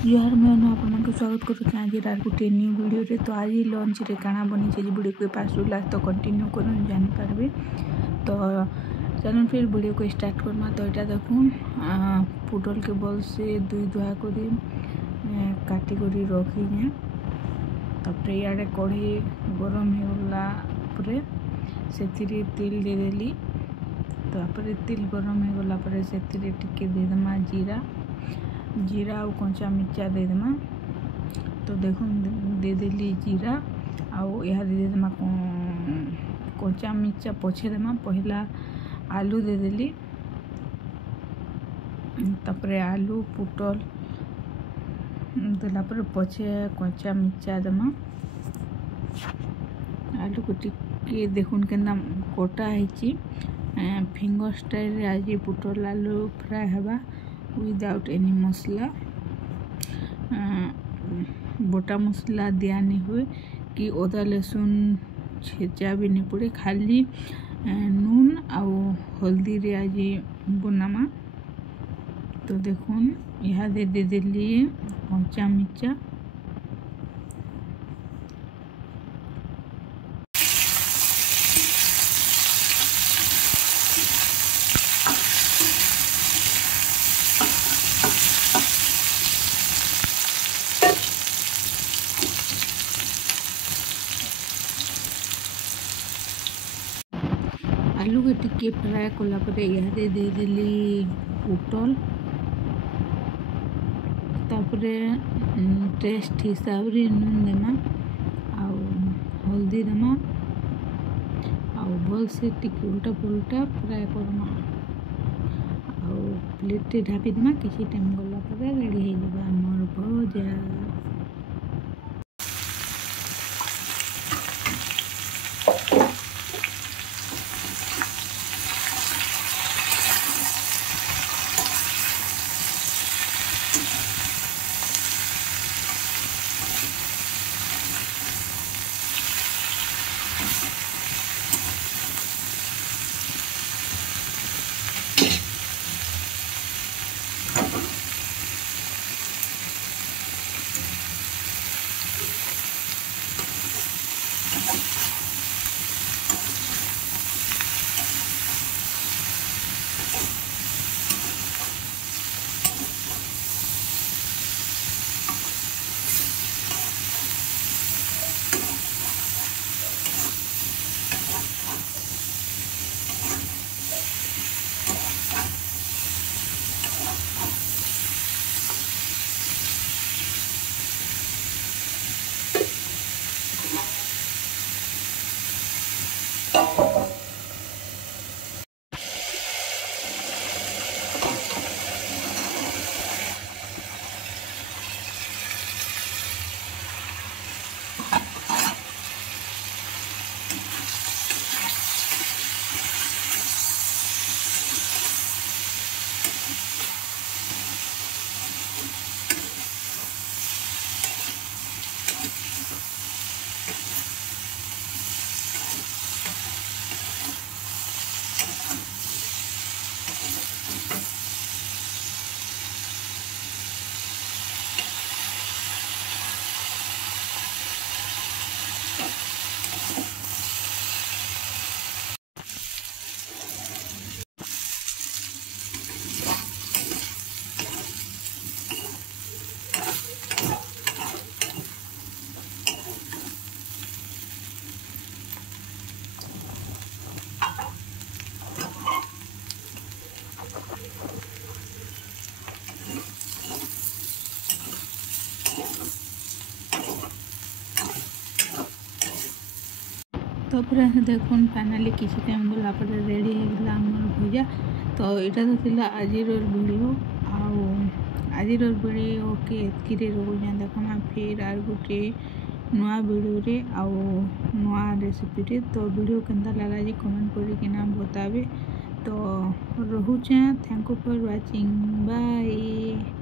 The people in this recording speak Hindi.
यार मैं आपको स्वागत करुँ आज गोटे न्यू वीडियो रे। तो आज लंच रे काना बनी वीडियो को फास्ट टू लास्ट तो कंटिन्यू कर जानीपारे। तो चलो फिर वीडियो को स्टार्ट करना। तो यहाँ देखूँ पुटल के बल से दुई दुआ कर काटी कर रखी है। तापर इे कढ़ी गरम होगा से तेल देदेली। तापर तेल गरम होगला से देदेमा जीरा और कंचा मिर्चा देदेमा। तो देखो देदेली जीरा आउ यह देदेमा कंचा मिर्चा पछे देमा। पहला आलू देदेली तापर आलू पुटल देला पर पछे कंचा मिर्चा देमा। आलू को टिके देखुन केना कटा है फिंगर स्टाइल आज पुटल आलू फ्राए हवा विदाउट एनी मसला। बोटा मसला दिया नहीं हुए कि अदा लहसुन छेचा भी नहीं पड़े, खाली नून आउ हल्दी रे आज बनामा। तो देखुन यह दे देली कंचा मिर्चा। आलू के टिके फ्राए कलापर यहाँ दे देली पुटल। तापर टेस्ट हिसाब रे नून देमा आउ हल्दी देमा आउ भल से टिके उल्टा पुल्टा फ्राए करमा आउ प्लेट ढापी देमा। किसी टाइम गला रेडी हो आमर भजा। तो पूरा देखुन फाइनाली किसी टाइम गला रेडी होगा आमर भजा। तो यहाँ तो थी आज वीडियो आज वीडियो के एतकी रोजान देखा फिर आर गोटे नुआ वीडियो रे आउ नुआ रेसिपी रे। तो वीडियो केंता लगा जी कमेंट करके बतावे। तो रोचे thank you for watching bye.